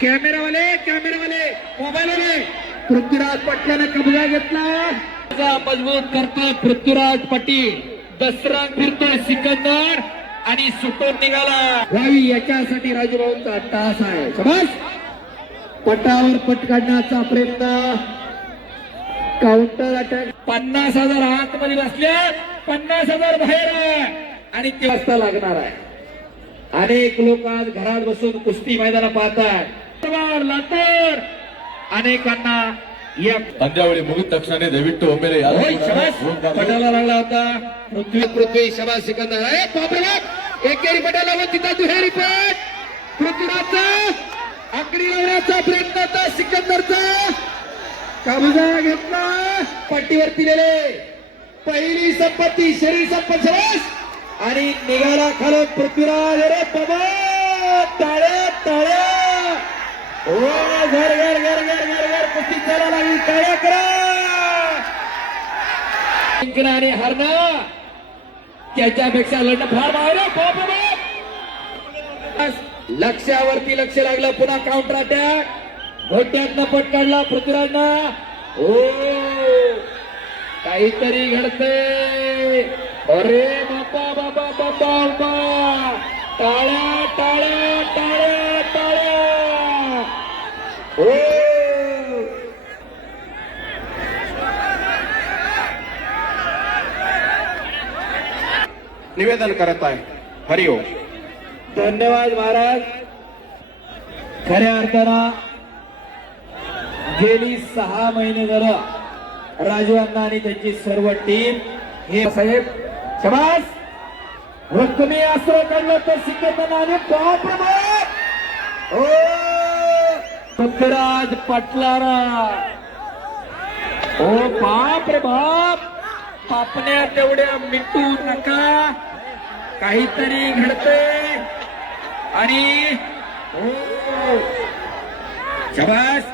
कॅमेरावाले मोबाईलवाले पृथ्वीराज पाटलाने कब्जा घेतला, मजबूत करतोय पृथ्वीराज पाटील, दसरा फिरतोय सिकंदर आणि सुटून निघाला व्हावी याच्यासाठी राजूभाऊंचा तास आहे. शाबास. पटावर पट काढण्याचा प्रयत्न, काउंटर अटॅक. 50,000 आतमध्ये बसल्या, 50,000 बाहेर आहे आणि ते वाजता लागणार आहे. अनेक लोक आज घरात बसून कुस्ती मैदान पाहतात. लातूर अनेकांना या पंद्यावळी मुगित तक्षणाने दयविಟ್ಟು ಒಮ್ಮೆಲೆ पटाला लागला होता. पृथ्वी शबास सिकंदर आहे. बापरे बाप, एकेरी पटाला व तिथं दुहेरी पट. पृथ्वीराजचा आकडी लावण्याचा प्रयत्न होता, सिकंदरचा कब्जा घेतला. पट्टीवर दिलेले पहिली संपत्ती शरीर संपत शबास आणि निघाला खालून पृथ्वीराज. अरे बाबा, टाळ्या टाळ्या. ओ घर घर घर घर घर घर कुस्ती चाला लागली, टाळ्या करा. जिंकणं आणि हरणं त्याच्यापेक्षा लढणं फार बाहेर. लक्ष्यावरती लक्ष लागलं. पुन्हा काउंटर अटॅक, घोट्यातनं पट काढला पृथ्वीराजनं. ओ काहीतरी घडतंय. अरे बाबा बाबा बाबा बाबा, टाळ्या टाळ्या टाळ्या टाळ्या. ओ निवेदन करत आहे. हरिओम. धन्यवाद महाराज. खऱ्या अर्थानं गेली 6 महिने झालं राजू अण्णा आणि त्यांची सर्व टीम हे साहेब शबास रक्कमी अस्त्र काढलं तर सिकंदराने बाप रे बाप. ओ पृथ्वीराज पाटलारा. ओ बाप रे बाप, पापण्या तेवढ्या मिटू नका, काहीतरी घडतंय. आणि ओ शबास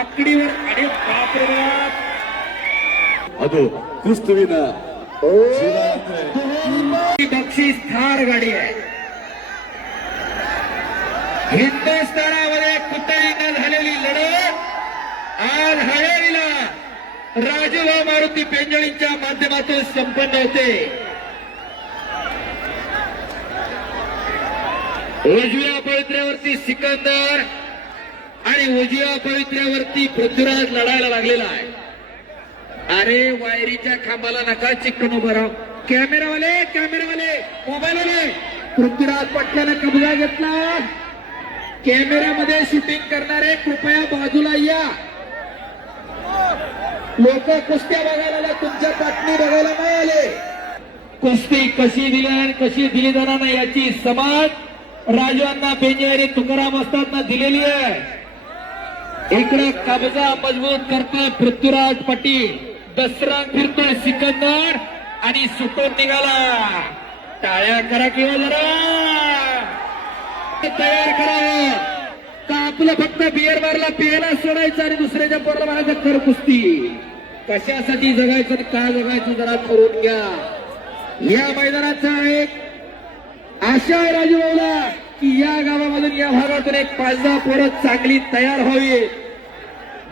आकडीवर. आणि बाप रे बाप, ಅದು ಕುಸ್ತುವಿನ बक्षीस थार गाडी आहे. हिंदुस्थानामध्ये कुठेही न झालेली लढत आज हवेलीला राजूभाऊ मारुती पेंजळींच्या माध्यमातून संपन्न होते. उजव्या पवित्र्यावरती सिकंदर आणि उजव्या पवित्र्यावरती पृथ्वीराज लढायला लागलेला आहे. अरे वायरीच्या खांबाला नका चिकटून उभं राहा. कॅमेरावाले मोबाईलवाले पृथ्वीराज पाटलाने कब्जा घेतला. कॅमेऱ्यामध्ये शूटिंग करणारे कृपया बाजूला या. लोक कुस्त्या बघायला, तुमच्या बातमी बघायला नाही आले. कुस्ती कशी दिली आणि कशी दिली जाणार नाही याची समज राजू अण्णा पेंजे आणि तुकाराम असताना दिलेली आहे. इकडे कब्जा मजबूत करतोय पृथ्वीराज पाटील, दसरा फिरतोय सिकंदर आणि सुटून निघाला. टाळ्या करा किंवा जरा तयार करावं का आपलं फक्त बिअर बारला पियाला सोडायचं आणि दुसऱ्याच्या पोराला म्हणायचं कर कुस्ती. कशासाठी जगायचं आणि का जगायचं जरा करून घ्या. या मैदानाचा एक आशा आहे राजूभाऊला की या गावामधून या भागातून एक 5-10 पोरं चांगली तयार व्हावी.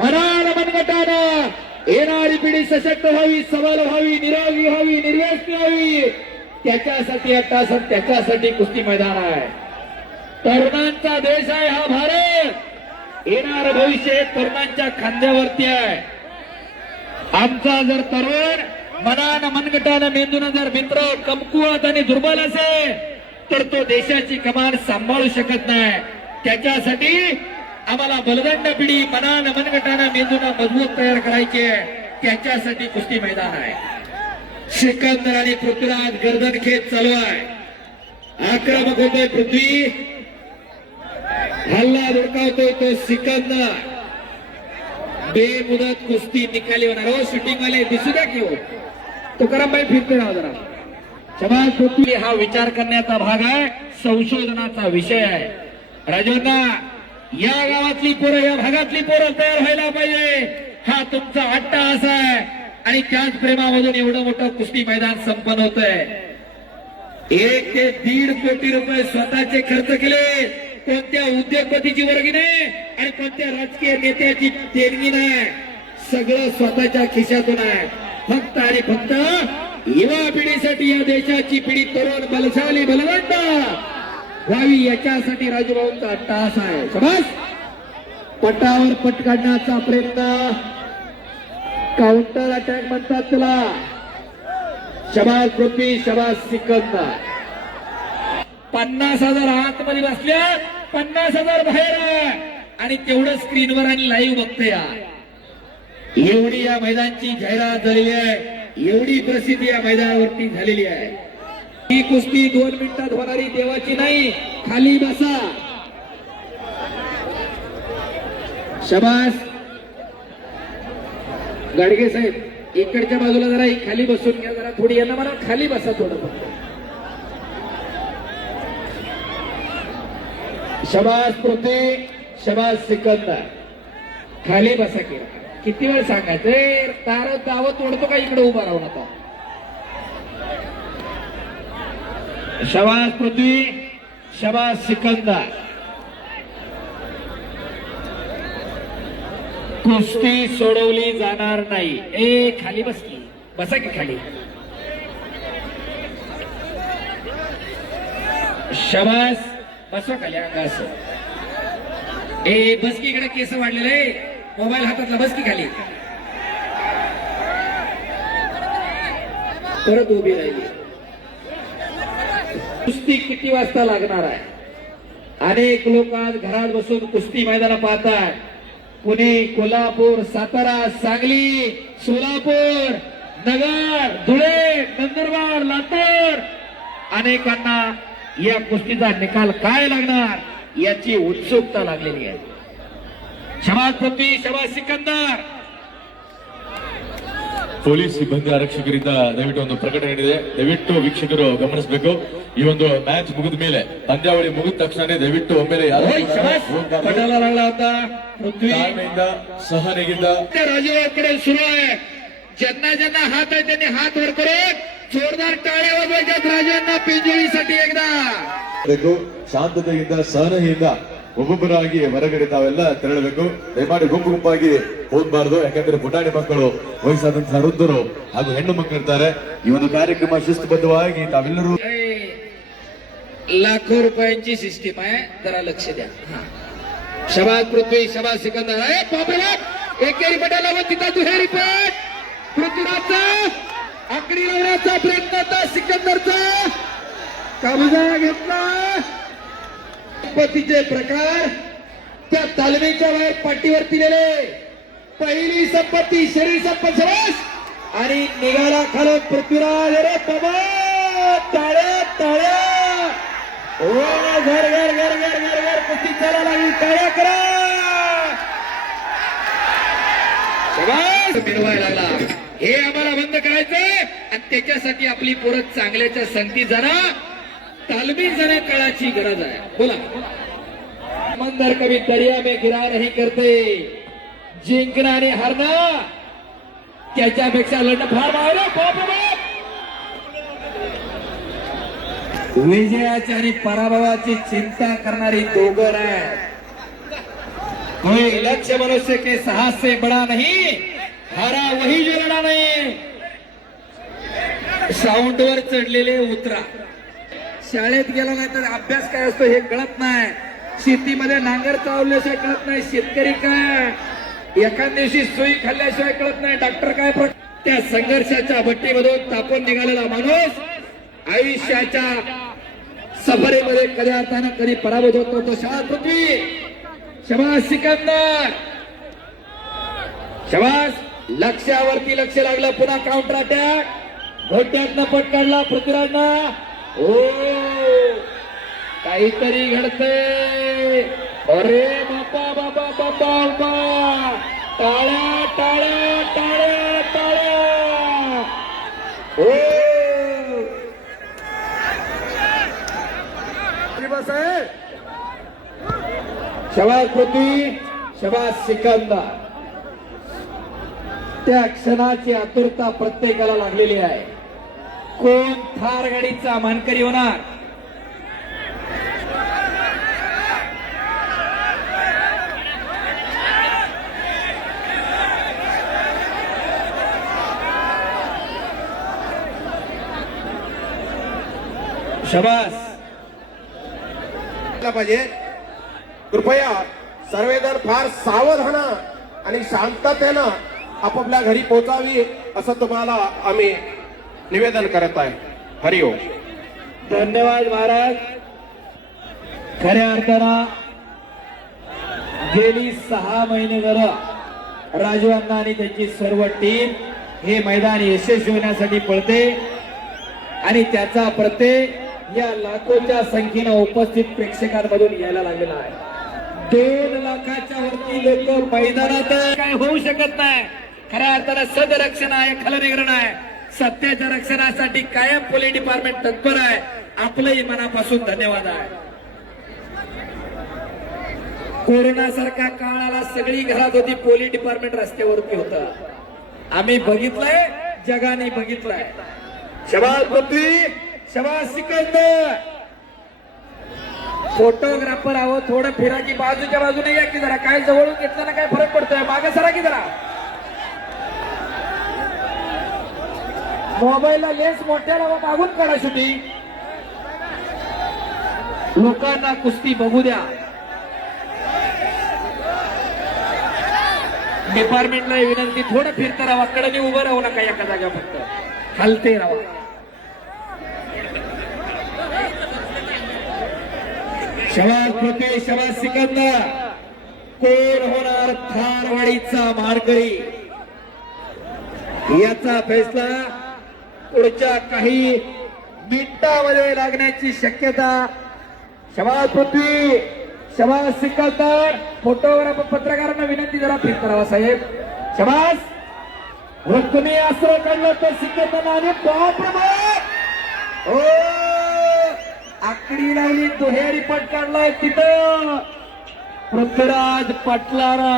मनाला मनगटानं येणारी पिढी सशक्त व्हावी, सबल व्हावी, निरोगी व्हावी, निर्व्यसनी व्हावी. त्याच्यासाठी अट्टासन, त्याच्यासाठी कुस्ती मैदान आहे. तरुणांचा देश आहे हा भारत. येणार भविष्य तरुणांच्या खांद्यावरती आहे. आमचा जर तरुण मनानं मनगटानं मेंदून जर मित्र कमकुवत आणि दुर्बल असेल तर तो देशाची कमान सांभाळू शकत नाही. त्याच्यासाठी आम्हाला बलदंड पिढी मनानं मनगटानं मेंदून मजबूत तयार करायची आहे. त्याच्यासाठी कुस्ती मैदान आहे. सिकंदर आणि पृथ्वीराज गर्दन खेच चालू आहे. आक्रमक होतोय पृथ्वी, हल्ला धुडकावतोय तो सिकंदर. बेमुदत कुस्ती निकाली होणार. हो शूटिंग वाले दिसू द्या की हो. तुकारामबाई फिरते राहा जरा. समाज पृथ्वी हा विचार करण्याचा भाग आहे, संशोधनाचा विषय आहे. राजूंना या गावातली पोरं, या भागातली पोरं तयार व्हायला पाहिजे. हा तुमचा अट्टाहास आहे आणि त्याच प्रेमामधून एवढं मोठं कुस्ती मैदान संपन्न होत आहे. 1 ते 1.5 कोटी रुपये स्वतःचे खर्च केले. कोणत्या उद्योगपतीची वर्गणी कोणत्या राजकीय नेत्याची देणगी नाही, सगळं स्वतःच्या खिशातून आहे. फक्त आणि फक्त युवा पिढीसाठी, या देशाची पिढी तरुण बलशाली बलवंत व्हावी याच्यासाठी राजूभाऊंचा टास आहे. शाबास. पटावर पट काढण्याचा प्रयत्न, काउंटर अटॅक म्हणतात त्याला. शाबास पृथ्वी, शाबास सिकंदर. 50,000 आतमध्ये बसल्या, 50,000 बाहेर आहे. आणि तेवढं स्क्रीनवर आणि लाईव्ह बघते या. एवढी या मैदानाची जाहिरात झालेली आहे, एवढी प्रसिद्धी या मैदानावरती झालेली आहे. ही कुस्ती 2 मिनिटात होणारी देवाची नाही. खाली बसा. शाबास. गाडगे साहेब इकडच्या बाजूला जरा खाली बसून घ्या, जरा थोडी यांना मला खाली बसा थोडं फक्त. शाबास पृथ्वी, शाबास सिकंदर. खाली बसा की. किती वेळ सांगायचं, तार दावत ओढतो का इकडे उभा राहून आता. शाबास पृथ्वी, शाबास सिकंदर. कुस्ती सोडवली जाणार नाही. ए खाली बस की, बसा की खाली. शाबास. बसवा खाली अंगास. ए बस की, इकडे केस वाढलेले, मोबाईल हातातला. बस की खाली. परत उभी राहिली. कुस्ती किती वाजता लागणार आहे? अनेक लोक आज घरात बसून कुस्ती मैदान पाहतात. पुणे, कोल्हापूर, सातारा, सांगली, सोलापूर, नगर, धुळे, नंदुरबार, लातूर, अनेकांना या कुस्तीचा निकाल काय लागणार याची उत्सुकता लागलेली आहे. शाबास पृथ्वी, शाबास सिकंदर. ಪೊಲೀಸ್ ಸಿಬ್ಬಂದಿ ಆರಕ್ಷಕರಿಂದ ದಯವಿಟ್ಟು ಒಂದು ಪ್ರಕಟಣೆ ಇದೆ, ದಯವಿಟ್ಟು ವೀಕ್ಷಕರು ಗಮನಿಸಬೇಕು. ಈ ಒಂದು ಮ್ಯಾಚ್ ಮುಗಿದ ಮೇಲೆ, ಪಂದ್ಯಾವಳಿ ಮುಗಿದ ತಕ್ಷಣ ದಯವಿಟ್ಟು ಒಮ್ಮೆಲೆ ಯಾರು पटाला लागला होता पृथ्वी. ತಾಳ್ಮೆಯಿಂದ, ಸಹನೆಯಿಂದ राजूकडे सुरू आहे. ज्यांना ज्यांना हात आहे त्यांनी हात वर करून जोरदार टाळ्या वाजवायच्यात राजांना पिंजोळीसाठी एकदा. ಬೇಕು. ಶಾಂತತೆಯಿಂದ, ಸಹನೆಯಿಂದ ಒಬ್ಬೊಬ್ಬರಾಗಿ ಹೊರಗಡೆ ತಾವೆಲ್ಲ ತೆರಳಬೇಕು. ದಯಮಾಡಿ ಗುಂಪು ಗುಂಪಾಗಿ ಹೋಗ್ಬಾರ್ದು, ಯಾಕಂದ್ರೆ ಪುಟಾಣಿ ಮಕ್ಕಳು, ವಯಸ್ಸಾದಂತಹ ವೃದ್ಧರು ಹಾಗೂ ಹೆಣ್ಣು ಮಕ್ಕಳಿರ್ತಾರೆ. ಈ ಒಂದು ಕಾರ್ಯಕ್ರಮ ಶಿಸ್ತುಬದ್ಧವಾಗಿ ತಾವೆಲ್ಲರೂ. लाखो रुपयांची सिस्टीम आहे, जरा लक्ष द्या. शाबास पृथ्वी, शाबास सिकंदर. बापरे बाप, एकेरी पटाला व तिथं दुहेरी पट. पृथ्वीराजचा आकडी लावण्याचा प्रयत्न होता सिकंदरचा. कब्जा घेतला. संपत्तीचे प्रकार त्या तालमीच्या बाहेर पाठीवरती दिले. पहिली संपत्ती शरीर संपत आणि निघाला खालून पृथ्वीराज. अरे बाबा, टाळ्या टाळ्या. ओ घर घर घर घर घर घर कुस्ती चाला लागली. टाळ्या करा. शाबास. मिळवायला लागला. हे आम्हाला बंद करायचंय आणि त्याच्यासाठी आपली पोरं चांगल्याच्या संगती जाणा, तालमी जाण्या काळाची गरज आहे. बोला. मंदर कभी दरिया में गिरा नहीं करते. जिंकणं आणि हारणं त्याच्यापेक्षा लढणं फार मावलं. बाप बाप. विजयाची आणि पराभवाची चिंता करणारी दोघं आहे. कोई लक्ष्य मनुष्य के साहस से बड़ा नहीं, हारा वही जो लढा नाही. साऊंडवर चढलेले उतरा. शाळेत गेला नाही तर अभ्यास काय असतो हे कळत नाही. शेतीमध्ये नांगर चावल्याशिवाय कळत नाही शेतकरी काय. एखाद दिवशी सोयी खाल्ल्याशिवाय कळत नाही डॉक्टर काय. त्या संघर्षाच्या भट्टीमधून तापून निघालेला माणूस आयुष्याच्या सफरेमध्ये कधी अर्थानं कधी पराभूत होतो. तो शाबास पृथ्वी, शाबास सिकंदर. शाबास. लक्ष्यावरती लक्ष लागलं. पुन्हा काउंटर अटॅक. घोट्यातनं पट काढला पृथ्वीराजनं. ओ काहीतरी घडतंय. अरे बापा बापा बापा बापा. टाळ्या टाळ्या टाळ्या टाळ्या. ओ बस आहे. शाबास पृथ्वी, शाबास सिकंदर. त्या क्षणाची आतुरता प्रत्येकाला लागलेली आहे. कोण थार गाडीचा मानकरी होणार? शबास. पाहिजे. कृपया सर्वजण फार सावधानं आणि शांततेनं आपापल्या घरी पोहोचावी असं तुम्हाला आम्ही निवेदन करत आहे. हरिओम. धन्यवाद महाराज. खऱ्या अर्थानं गेली 6 महिने झालं राजू अण्णा आणि त्यांची सर्व टीम हे मैदान यशस्वी होण्यासाठी पळते आणि त्याचा प्रत्यय या लाखोच्या संख्येनं उपस्थित प्रेक्षकांमधून यायला लागलेला आहे. 2 लाखाच्या वरती लोक मैदानात काय होऊ शकत नाही. खऱ्या अर्थानं सदरक्षण आहे, खलनिग्रहण आहे. सत्याच्या रक्षणासाठी कायम पोलीस डिपार्टमेंट तत्पर आहे. आपलंही मनापासून धन्यवाद आहे. कोरोना सारखा काळ आला, सगळी घरात होती, पोलीस डिपार्टमेंट रस्त्यावरती होतं. आम्ही बघितलंय, जगाने बघितलंय. शबास पृथ्वी, शबास सिकंदर. फोटोग्राफर आहो, थोडं फिरा की बाजूच्या बाजूने या की जरा. काय जवळून घेतल्यानं काय फरक पडतोय? मागे सरा की जरा. मोबाईलला लेन्स मोठ्या लावा, मागून काढा शूटिंग. लोकांना कुस्ती बघू द्या. डिपार्टमेंटला विनंती, थोडं फिरता राहा, कडे उभं राहू नका एका जागा, फक्त हलते राहा. शबास पृथ्वी, शबास सिकंदर. कोण होणार थारवाडीचा मारकरी याचा फैसला पुढच्या काही मिनिटांमध्ये लागण्याची शक्यता. शबास पृथ्वी, शबास सिकंदर. फोटोग्राफर पत्रकारांना विनंती, जरा फिर करावा साहेब. शबास. रुक्मी अस्त्र काढलं तर सिकंदर आणि बाप रे बाप. ओ आकडी लावली, दुहेरी पट काढलाय तिथं पृथ्वीराज पाटलारा.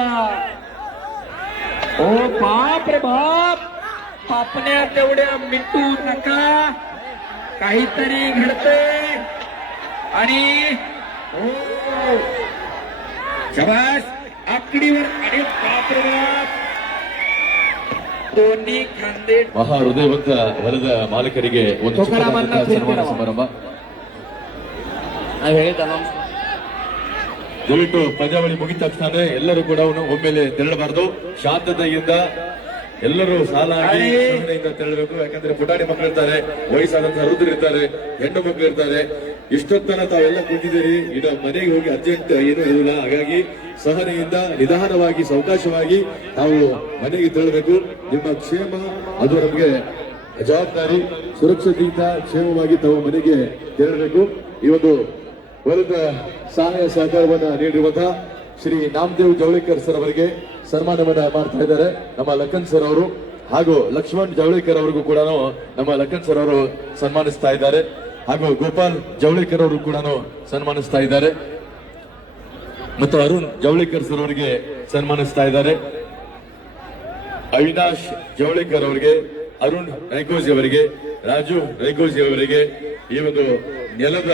ओ बाप रे बाप. पापण्या तेवढ्या मिटू नका, काहीतरी घडतंय. आणि हो शबास. आकडीवर आणि बाप रे बाप. दोन्ही खांदे. ಮಹಾಹೃದಯವಂತ ವರದ ಮಾಲಕರಿಗೆ ಒಂದು ತುಕಾರಾಮನ್ನ ಚಿಕ್ಕದಾದಂತಹ ಸನ್ಮಾನ ಕೂರಿಸಿರುವ. ಸಮಾರಂಭ. ನಾವು ಹೇಳಿದ ದಯವಿಟ್ಟು ಪಂದ್ಯಾವಳಿ ಮುಗಿದ ತಕ್ಷಣ ಎಲ್ಲರೂ ಕೂಡ ಒಮ್ಮೆಲೆ ತೆರಳಬಾರದು. ಶಾಂತತೆಯಿಂದ ಎಲ್ಲರೂ ಸಾಲಾಗಿ ಸಹನೆಯಿಂದ ತೆರಳಬೇಕು. ಯಾಕಂದ್ರೆ ಪುಟಾಣಿ ಮಕ್ಕಳು ಇರ್ತಾರೆ, ವಯಸ್ಸಾದಂತಹ ವೃದ್ಧರು ಇರ್ತಾರೆ, ಹೆಣ್ಣು ಮಕ್ಕಳು ಇರ್ತಾರೆ. ಇಷ್ಟೊತ್ತನ ತಾವೆಲ್ಲ ಕೂತಿದ್ದೀರಿ, ಈಗ ಮನೆಗೆ ಹೋಗಿ ಅರ್ಜೆಂಟ್ ಏನೂ ಇರಲಿಲ್ಲ. ಹಾಗಾಗಿ ಸಹನೆಯಿಂದ ನಿಧಾನವಾಗಿ ಸಾವಕಾಶವಾಗಿ ತಾವು ಮನೆಗೆ ತೆರಳಬೇಕು. ನಿಮ್ಮ ಕ್ಷೇಮ ಅದು ನಮಗೆ ಜವಾಬ್ದಾರಿ. ಸುರಕ್ಷತೆಯಿಂದ ಕ್ಷೇಮವಾಗಿ ತಾವು ಮನೆಗೆ ತೆರಳಬೇಕು. ಈ ಒಂದು ವರದ ಸಹಾಯ ಸಹಕಾರವನ್ನ ನೀಡಿರುವಂತಹ ಶ್ರೀ ನಾಮದೇವ್ ಜವಳೇಕರ್ ಸರ್ ಅವರಿಗೆ ಸನ್ಮಾನವನ್ನ ಮಾಡ್ತಾ ಇದ್ದಾರೆ ನಮ್ಮ ಲಖನ್ ಸರ್ ಅವರು. ಹಾಗೂ ಲಕ್ಷ್ಮಣ್ ಜವಳೇಕರ್ ಅವರಿಗೂ ಕೂಡ ನಮ್ಮ ಲಖನ್ ಸರ್ ಅವರು ಸನ್ಮಾನಿಸ್ತಾ ಇದ್ದಾರೆ. ಹಾಗೂ ಗೋಪಾಲ್ ಜವಳೇಕರ್ ಅವರು ಕೂಡ ಸನ್ಮಾನಿಸ್ತಾ ಇದ್ದಾರೆ. ಮತ್ತು ಅರುಣ್ ಜವಳೇಕರ್ ಸರ್ ಅವರಿಗೆ ಸನ್ಮಾನಿಸ್ತಾ ಇದ್ದಾರೆ. ಅವಿನಾಶ್ ಜವಳೇಕರ್ ಅವರಿಗೆ, ಅರುಣ್ ರೈಕೋಜಿ ಅವರಿಗೆ, ರಾಜು ರೈಕೋಜಿ ಅವರಿಗೆ ಈ ಒಂದು ನೆಲದ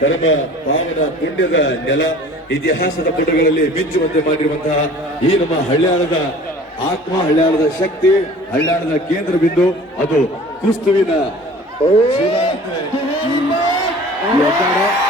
ಧರ್ಮ ಪಾವನ ಪುಣ್ಯದ ನೆಲ, ಇತಿಹಾಸದ ಪುಟಗಳಲ್ಲಿ ಮಿಂಚುವಂತೆ ಮಾಡಿರುವಂತಹ ಈ ನಮ್ಮ ಹಳ್ಯಾಳದ ಆತ್ಮ, ಹಳ್ಯಾಳದ ಶಕ್ತಿ, ಹಳ್ಯಾಳದ ಕೇಂದ್ರ ಬಿಂದು ಅದು ಕ್ರಿಸ್ತುವಿನ ಶಿವ ಅಂದ್ರೆ ಈ ಅಖಾಡ.